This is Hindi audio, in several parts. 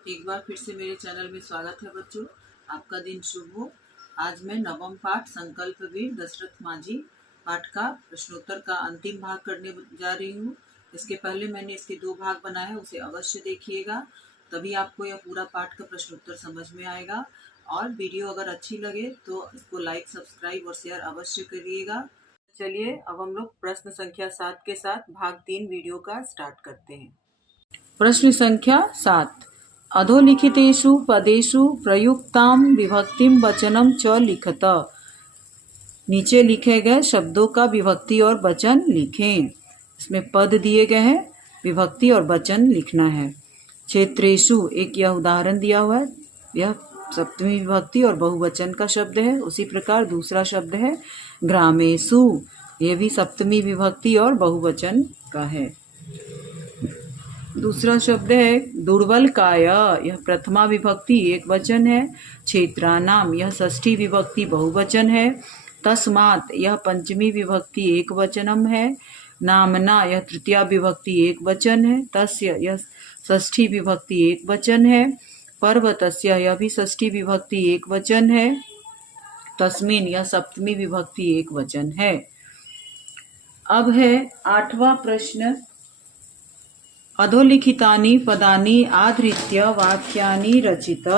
एक बार फिर से मेरे चैनल में स्वागत है बच्चों। आपका दिन शुभ हो। आज मैं नवम पाठ संकल्प वीर दशरथ माझी पाठ का प्रश्नोत्तर का अंतिम भाग करने जा रही हूँ। इसके पहले मैंने इसके 2 भाग बनाए हैं, उसे अवश्य देखिएगा, तभी आपको यह पूरा पाठ का प्रश्नोत्तर समझ में आएगा। और वीडियो अगर अच्छी लगे तो इसको लाइक, सब्सक्राइब और शेयर अवश्य करिएगा। चलिए अब हम लोग प्रश्न संख्या 7 के साथ भाग 3 वीडियो का स्टार्ट करते हैं। प्रश्न संख्या 7। अधोलिखितेषु पदेषु प्रयुक्तां विभक्तिं वचनं च लिखत। नीचे लिखे गए शब्दों का विभक्ति और वचन लिखें। इसमें पद दिए गए हैं, विभक्ति और वचन लिखना है। क्षेत्रेषु एक यह उदाहरण दिया हुआ है, यह सप्तमी विभक्ति और बहुवचन का शब्द है। उसी प्रकार दूसरा शब्द है ग्रामेषु, यह भी सप्तमी विभक्ति और बहुवचन का है। दूसरा शब्द है दुर्बलकाय, यह प्रथमा विभक्ति एक वचन है। क्षेत्रानाम यह षष्ठी विभक्ति बहुवचन है। तस्मात् यह पंचमी विभक्ति एक वचनम है। नामना यह तृतीया विभक्ति एक वचन है। तस्य यह षष्ठी विभक्ति एक वचन है। पर्वतस्य यह भी षष्ठी विभक्ति एक वचन है। तस्मिन् यह सप्तमी विभक्ति एक वचन है। अब है 8वां प्रश्न। अधोलिखितानि पदानि आधृत्य वाक्यानि रचित।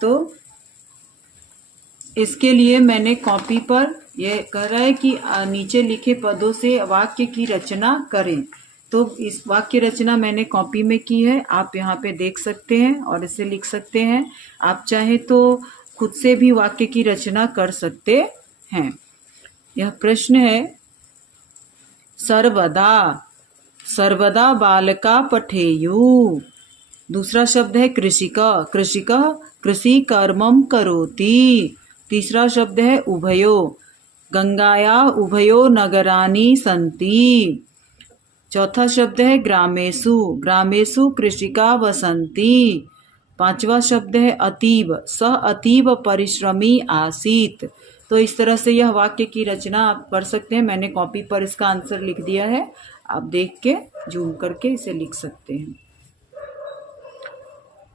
तो इसके लिए मैंने कॉपी पर यह कह रहा है कि नीचे लिखे पदों से वाक्य की रचना करें। तो इस वाक्य रचना मैंने कॉपी में की है, आप यहाँ पे देख सकते हैं और इसे लिख सकते हैं। आप चाहे तो खुद से भी वाक्य की रचना कर सकते हैं। यह प्रश्न है सर्वदा, सर्वदा बालका पठेयु। दूसरा शब्द है कृषिका, कृषिका कृषि कर्मम करोति। तीसरा शब्द है उभयो, गंगाया उभयो नगरानि सन्ति। चौथा शब्द है ग्रामेषु, ग्रामेषु कृषिका वसन्ति। पांचवा शब्द है अतीव, सह अतीव परिश्रमी आसीत। तो इस तरह से यह वाक्य की रचना आप कर सकते हैं। मैंने कॉपी पर इसका आंसर लिख दिया है, आप देख के जूम करके इसे लिख सकते हैं।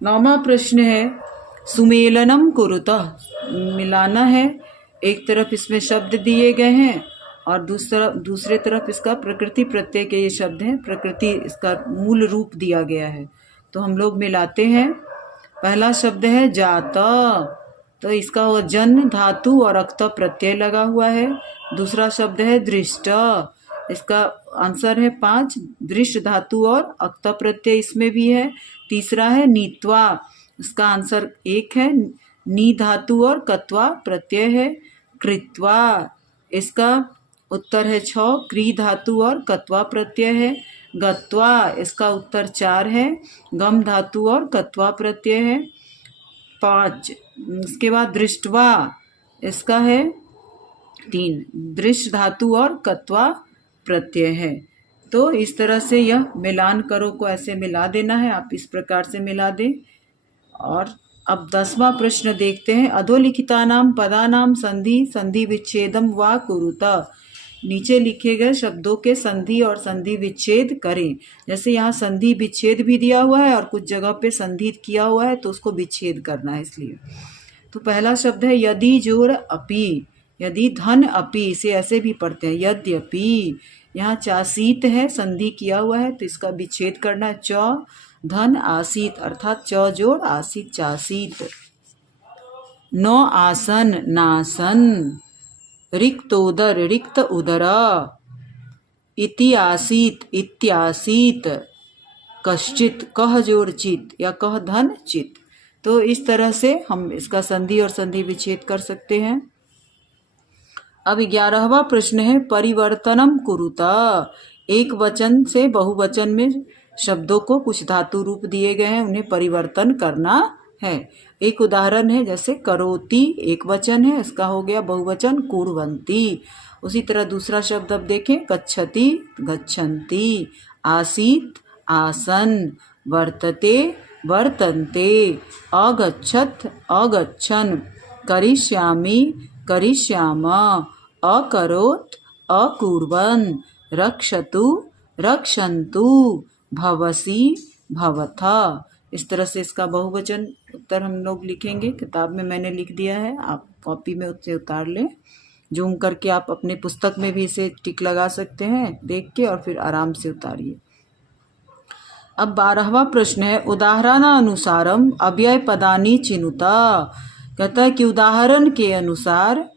9वां प्रश्न है सुमेलनम कुरुतः, मिलाना है। एक तरफ इसमें शब्द दिए गए हैं और दूसरे तरफ इसका प्रकृति प्रत्यय के ये शब्द हैं। प्रकृति इसका मूल रूप दिया गया है, तो हम लोग मिलाते हैं। पहला शब्द है जाता, तो इसका वो जन धातु और अक्त प्रत्यय लगा हुआ है। दूसरा शब्द है दृष्ट, इसका आंसर है 5, दृश्य धातु और अक्त प्रत्यय इसमें भी है। तीसरा है नीत्वा, इसका आंसर 1 है, नी धातु और कत्वा प्रत्यय है। कृत्वा, इसका उत्तर है 6, क्री धातु और कत्वा प्रत्यय है। गत्वा, इसका उत्तर 4 है, गम धातु और कत्वा प्रत्यय है। 5, इसके बाद दृष्टवा, इसका है 3, दृश्य धातु और कत्वा प्रत्यय है। तो इस तरह से यह मिलान करो को ऐसे मिला देना है, आप इस प्रकार से मिला दें। और अब 10वां प्रश्न देखते हैं। अधोलिखितानां पदानां संधि संधि विच्छेदम वा कुरुत। नीचे लिखे गए शब्दों के संधि और संधि विच्छेद करें। जैसे यहाँ संधि विच्छेद भी दिया हुआ है और कुछ जगह पे संधि किया हुआ है, तो उसको विच्छेद करना है इसलिए। तो पहला शब्द है यदि जोर अपि, यदि धन अपि, इसे ऐसे भी पढ़ते हैं यद्यपि। यहाँ चासीत है, संधि किया हुआ है, तो इसका विच्छेद करना है। च धन आसीत, अर्थात च जोड़ आसीत चासीत। नो आसन नासन, रिक्तोदर रिक्त उदर, इति आसीत इत्यासीत। कश्चित कह जोड़ चित या कह धन चित। तो इस तरह से हम इसका संधि और संधि विच्छेद कर सकते हैं। अब 11वां प्रश्न है परिवर्तनम कुरुता। एक वचन से बहुवचन में शब्दों को कुछ धातु रूप दिए गए हैं, उन्हें परिवर्तन करना है। एक उदाहरण है जैसे करोति एक वचन है, इसका हो गया बहुवचन कुर्वन्ति। उसी तरह दूसरा शब्द अब देखें गच्छति गच्छन्ति, आसीत आसन, वर्तते वर्तन्ते, अगच्छत् अगच्छन्, करिष्यामि करिष्याम, अकरोत् अकुर्वन्, रक्षतु रक्षन्तु, भवसि भवथ। इस तरह से इसका बहुवचन उत्तर हम लोग लिखेंगे। किताब में मैंने लिख दिया है, आप कॉपी में उससे उतार लें। जूम करके आप अपने पुस्तक में भी इसे टिक लगा सकते हैं देख के, और फिर आराम से उतारिए। अब 12वां प्रश्न है, उदाहरणानुसारम अव्यय पदानि चिनुता। कहता है कि उदाहरण के अनुसार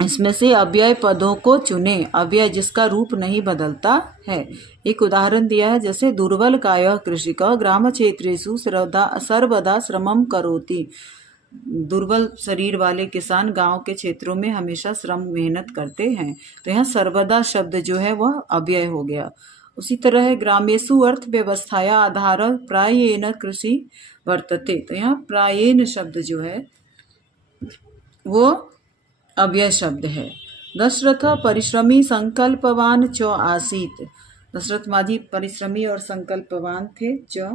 इसमें से अव्यय पदों को चुने, अव्यय जिसका रूप नहीं बदलता है। एक उदाहरण दिया है, जैसे दुर्बल कायः कृषिकः ग्राम क्षेत्रेषु सर्वदा श्रमं करोति। दुर्बल शरीर वाले किसान गांव के क्षेत्रों में हमेशा श्रम मेहनत करते हैं। तो यहाँ सर्वदा शब्द जो है वह अव्यय हो गया। उसी तरह है, ग्रामेषु अर्थव्यवस्थाया आधार प्रायेण कृषि वर्तते। तो यहाँ प्रायेण शब्द जो है वो अव्यय शब्द है। दशरथ परिश्रमी संकल्पवान च आसीत। दशरथ माझी परिश्रमी और संकल्पवान थे। च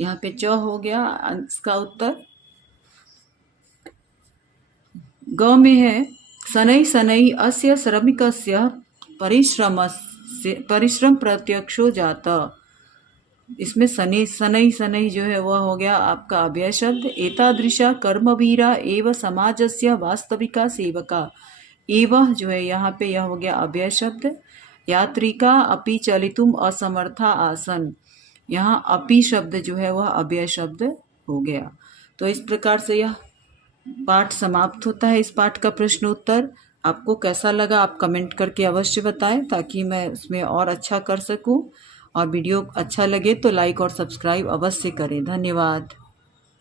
यहाँ पे च हो गया इसका उत्तर। ग में है, शनै शनै अस्य श्रमिकस्य परिश्रम प्रत्यक्षो जाता। इसमें शनै शनै शनै जो है वह हो गया आपका अव्यय शब्द। एतादृशा कर्मवीरा एव समाजस्य वास्तविका सेवका। एवं जो है यहाँ पे यह हो गया अव्यय शब्द। यात्रिका अपि चलितुम असमर्था आसन। यहाँ अपि शब्द जो है वह अव्यय शब्द हो गया। तो इस प्रकार से यह पाठ समाप्त होता है। इस पाठ का प्रश्न उत्तर आपको कैसा लगा आप कमेंट करके अवश्य बताएं, ताकि मैं उसमें और अच्छा कर सकूं। और वीडियो अच्छा लगे तो लाइक और सब्सक्राइब अवश्य करें। धन्यवाद।